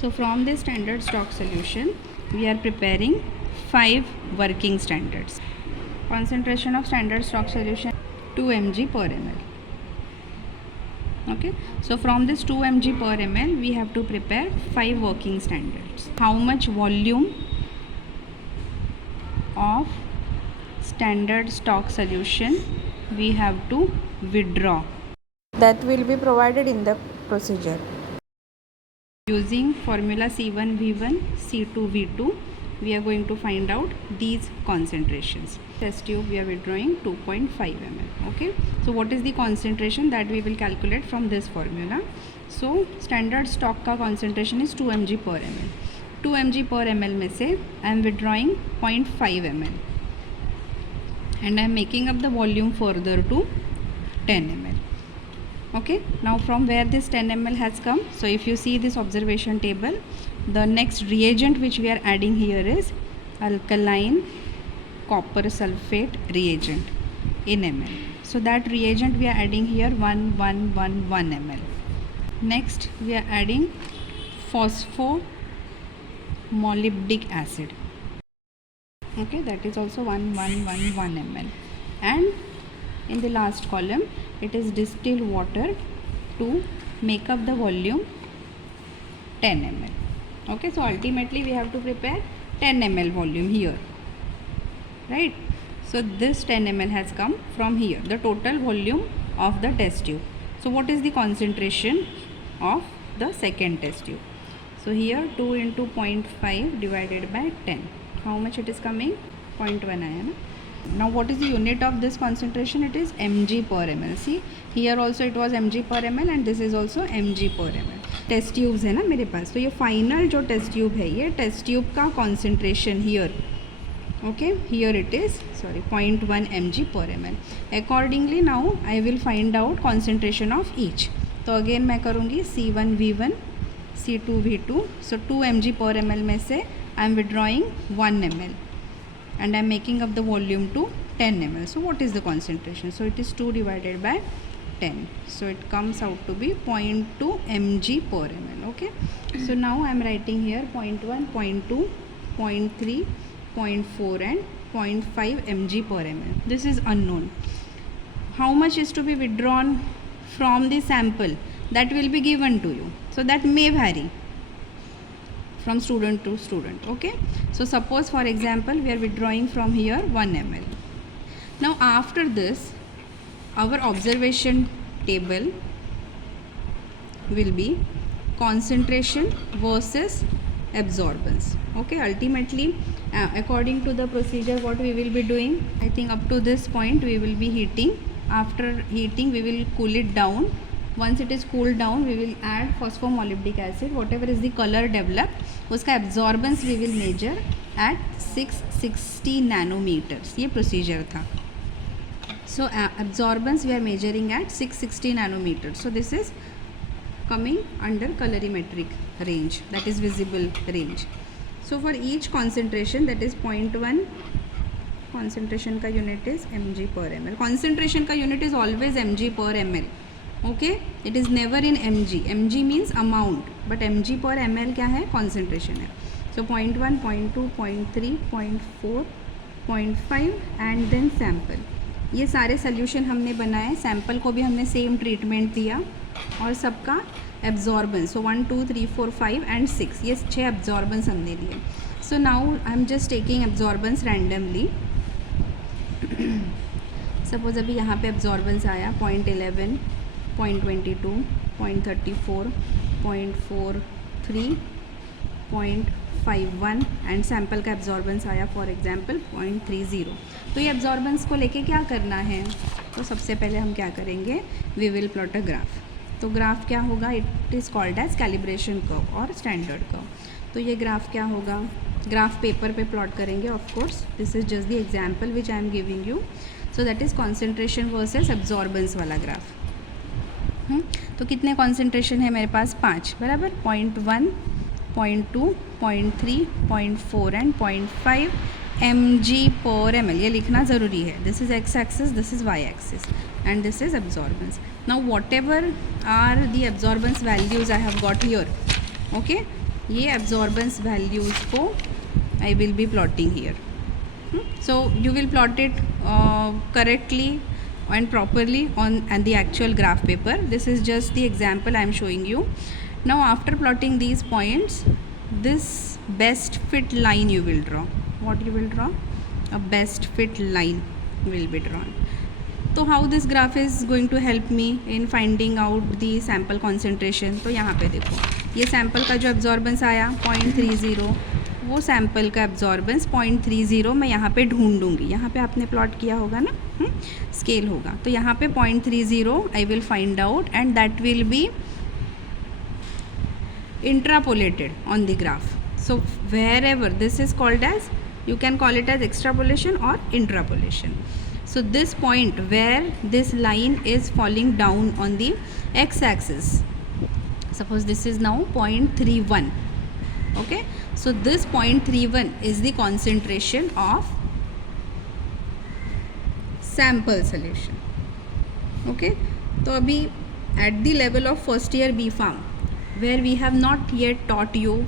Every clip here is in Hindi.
So from this standard stock solution, we are preparing 5 working standards. Concentration of standard stock solution 2 mg per ml. Okay, so from this 2 mg per ml, we have to prepare 5 working standards. How much volume of standard stock solution we have to withdraw? That will be provided in the procedure. Using formula C1V1, C2V2, we are going to find out these concentrations. Test tube we are withdrawing 2.5 ml. Okay, so what is the concentration that we will calculate from this formula? So standard stock का concentration is 2 mg per ml. 2 mg per ml में से I am withdrawing 0.5 ml and I am making up the volume further to 10 ml. Okay, now from where this 10 ml has come, so if you see this observation table, the next reagent which we are adding here is alkaline copper sulfate reagent in ml. So that reagent we are adding here 1 ml. Next we are adding phosphomolybdic acid. Okay, that is also 1 ml. And in the last column it is distilled water to make up the volume 10 ml. Okay, so ultimately we have to prepare 10 ml volume here, right? So this 10 ml has come from here, the total volume of the test tube. So what is the concentration of the second test tube? So here 2 into 0.5 divided by 10, how much it is coming? 0.1 आया ना. Now what is the unit of this concentration? It is mg per ml. See, here also it was mg per ml and this is also mg per ml. Test tubes है ना मेरे पास, तो ये फाइनल जो टेस्ट ट्यूब है, ये टेस्ट ट्यूब का concentration here, okay, here it is 0.1 mg per ml. Accordingly now I will find out concentration of each. तो अगेन मैं करूँगी C1V1, C2V2. सो 2 mg per ml में से I am withdrawing 1 ml and I am making up the volume to 10 ml. So what is the concentration? So it is 2 divided by 10. So it comes out to be 0.2 mg per ml. Okay. So now I am writing here 0.1, 0.2, 0.3, 0.4 and 0.5 mg per ml. This is unknown. How much is to be withdrawn from the sample? That will be given to you. So that may vary from student to student. Okay, so suppose for example we are withdrawing from here 1 ml. Now after this our observation table will be concentration versus absorbance. Okay, ultimately according to the procedure what we will be doing, I think up to this point we will be heating. After heating we will cool it down. Once it is cooled down we will add phosphomolybdic acid. Whatever is the color developed, उसका absorbance we will measure at 660 nanometers. ये procedure था. So absorbance we are measuring at 660 nanometers. So this is coming under colorimetric range, that is visible range. So for each concentration, that is 0.1, concentration का unit is mg per ml. Concentration का unit is always mg per ml. Okay, it is never in mg. mg means amount, but mg per ml क्या है? Concentration है. So 0.1, 0.2, 0.3, 0.4, 0.5 and then sample. ये सारे solution हमने बनाए, sample को भी हमने same treatment दिया और सबका absorbance. So 1, 2, 3, 4, 5 and 6, ये 6 absorbance हमने लिए. So now I am just taking absorbance randomly. Suppose अभी यहाँ पे absorbance आया 0.11, 0.22, 0.34, 0.43, 0.51 एंड सैम्पल का एब्जॉर्बेंस आया फॉर एग्जांपल 0.30. तो ये एब्जॉर्बेंस को लेके क्या करना है? तो सबसे पहले हम क्या करेंगे, we will plot a graph. तो ग्राफ क्या होगा? It is called as calibration curve और स्टैंडर्ड कर्व. तो ये ग्राफ क्या होगा? ग्राफ पेपर पे प्लॉट करेंगे. Of course this is just the example which I am giving you. So that is concentration versus absorbance वाला ग्राफ. तो कितने कॉन्सेंट्रेशन है मेरे पास? 5 बराबर. 0.1, 0.2, 0.3, 0.4 एंड 0.5 mg per ml. ये लिखना ज़रूरी है. This is x axis, this is why axis and this is absorbance. Now whatever are the absorbance values I have got here, okay, ये एब्जॉर्बेंस वैल्यूज़ को I will be plotting here. So you will plot it correctly and properly on the actual graph paper. This is just the example I am showing you. Now after plotting these points, this best fit line you will draw. What you will draw? A best fit line will be drawn. तो how this graph is going to help me in finding out the sample concentration? तो यहाँ पे देखो, ये सैम्पल का जो एब्जॉर्बेंस आया 0.30, वो सैम्पल का एब्जॉर्बेंस 0.30 मैं यहाँ पे ढूंढूंगी. यहाँ पे आपने प्लॉट किया होगा ना, स्केल होगा, तो यहाँ पे 0.30 I will find out and that will be interpolated on the graph. So wherever this is called edge, you can call it as extrapolation or interpolation. So this point where this line is falling down on the x-axis, suppose this is now 0.31, okay, so this 0.31 is the concentration of sample solution, okay. तो अभी at the level of first year B Pharm where we have not yet taught you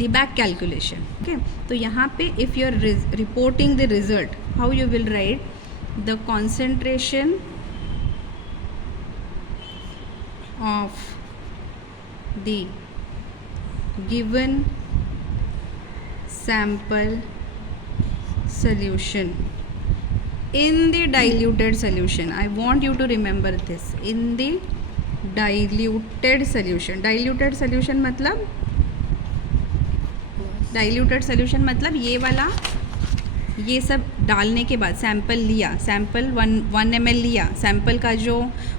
the back calculation, okay. तो यहाँ पे if you are reporting the result, how you will write the concentration of the given sample solution in the diluted solution. I want you to remember this, in the diluted solution. Diluted solution मतलब, डाइल्यूटेड सोल्यूशन मतलब ये वाला, ये सब डालने के बाद सैम्पल लिया, सैम्पल 1 ml लिया, सैम्पल का जो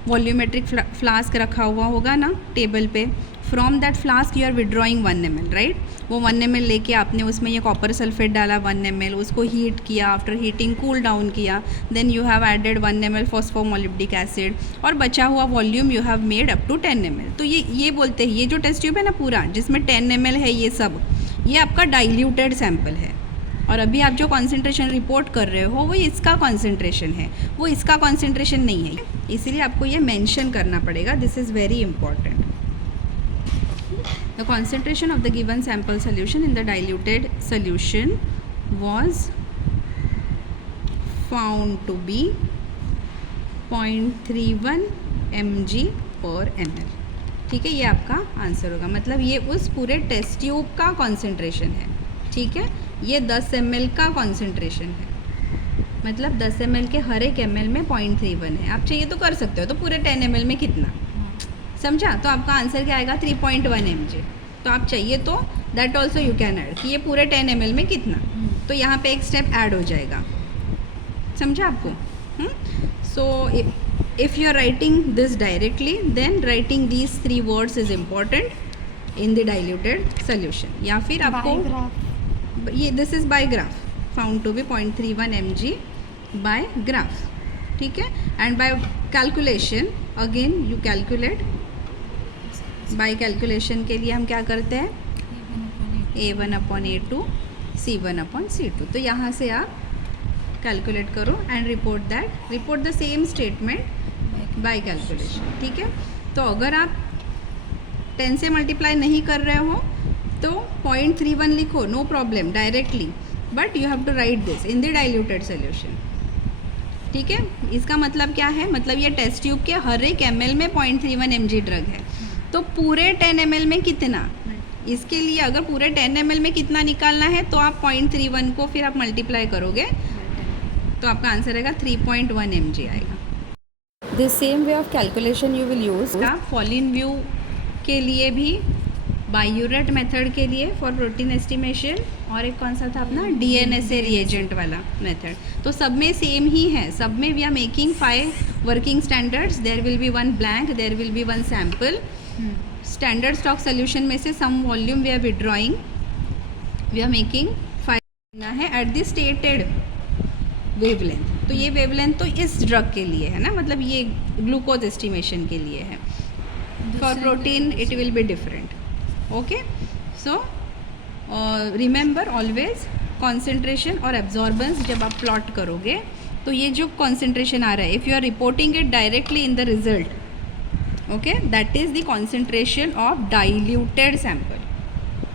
वॉल्यूमेट्रिक फ्लास्क रखा हुआ होगा ना टेबल पे, from that flask you are withdrawing 1 ml, right. वो 1 ml लेके आपने उसमें ये कॉपर सल्फेट डाला 1 ml, उसको हीट किया, आफ्टर हीटिंग कूल डाउन किया, then you have added 1 ml phosphomolybdic acid और बचा हुआ volume you have made up to 10 ml. तो ये बोलते हैं, ये जो टेस्ट ट्यूब है ना पूरा जिसमें 10 ml है, ये सब ये आपका डाइल्यूटेड सैम्पल है. और अभी आप जो कॉन्सेंट्रेशन रिपोर्ट कर रहे हो वो इसका कॉन्सेंट्रेशन है, वो इसका कॉन्सेंट्रेशन नहीं है, इसीलिए आपको ये मेंशन करना पड़ेगा. This is very important. The concentration of the given sample solution in the diluted solution was found to be 0.31 mg/ml. ठीक है, ये आपका आंसर होगा. मतलब ये उस पूरे टेस्ट ट्यूब का कॉन्सेंट्रेशन है, ठीक है. ये 10 ml का कॉन्सेंट्रेशन है, मतलब 10 ml के हर एक ml में 0.31 है. आप चाहिए तो कर सकते हो, तो पूरे 10 ml में कितना, समझा. तो आपका आंसर क्या आएगा 3.1 mg. तो आप चाहिए तो that also you can add कि ये पूरे 10 ml में कितना, तो यहाँ पे एक स्टेप ऐड हो जाएगा, समझा आपको. सो if you are writing this directly, then writing these 3 words is important in the diluted solution. या फिर आपको ये this is by graph found to be 0.31 mg by graph, ठीक है. and by calculation again you calculate. by calculation के लिए हम क्या करते हैं, A1/A2 C1/C2. तो यहाँ से आप कैलकुलेट करो and report the same statement by calculation, ठीक है. तो अगर आप 10 से मल्टीप्लाई नहीं कर रहे हो तो 0.31 लिखो, no problem, directly, but you have to write this in the diluted solution, ठीक है. इसका मतलब क्या है, मतलब ये टेस्ट ट्यूब के हर एक ml में 0.31 mg ड्रग है, तो पूरे 10 ml में कितना, इसके लिए अगर पूरे 10 ml में कितना निकालना है तो आप 0.31 को फिर आप मल्टीप्लाई करोगे तो आपका आंसर आएगा 3.1 mg आएगा. This same way of calculation you will use fallen view के लिए भी, बायूरेट मेथड के लिए फॉर प्रोटीन एस्टिमेशन, और एक कौन सा था अपना DNSA रिएजेंट वाला मेथड. तो सब में सेम ही है, सब में we are making 5 working standards. There will be 1 blank, there will be 1 sample. Standard stock solution में से some volume we are withdrawing, we are making 5 है एट द स्टेटेड वेवलेंथ. तो ये वेवलेंथ तो इस ड्रग के लिए है ना, मतलब ये ग्लूकोज एस्टिमेशन के लिए है. For protein it will be different, okay. So remember always concentration और एब्जॉर्बेंस जब आप प्लॉट करोगे तो ये जो कॉन्सेंट्रेशन आ रहा है, if you are reporting it directly in the result, okay, that is the concentration of diluted sample.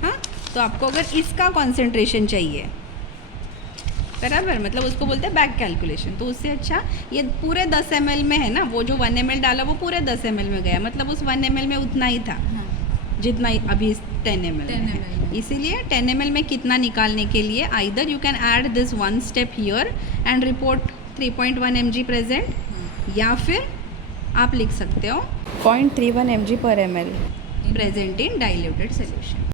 हाँ, तो आपको अगर इसका कॉन्सेंट्रेशन चाहिए बराबर, मतलब उसको बोलते हैं बैक कैलकुलेशन, तो उससे अच्छा ये पूरे 10 ml में है ना, वो जो 1 ml डाला वो पूरे 10 ml में गया, मतलब उस 1 ml में उतना ही था जितना अभी 10 ml में है। इसीलिए 10 ml में कितना निकालने के लिए either you can add this one step here and report 3.1 mg present, या फिर आप लिख सकते हो 0.31 mg per ml present in diluted solution.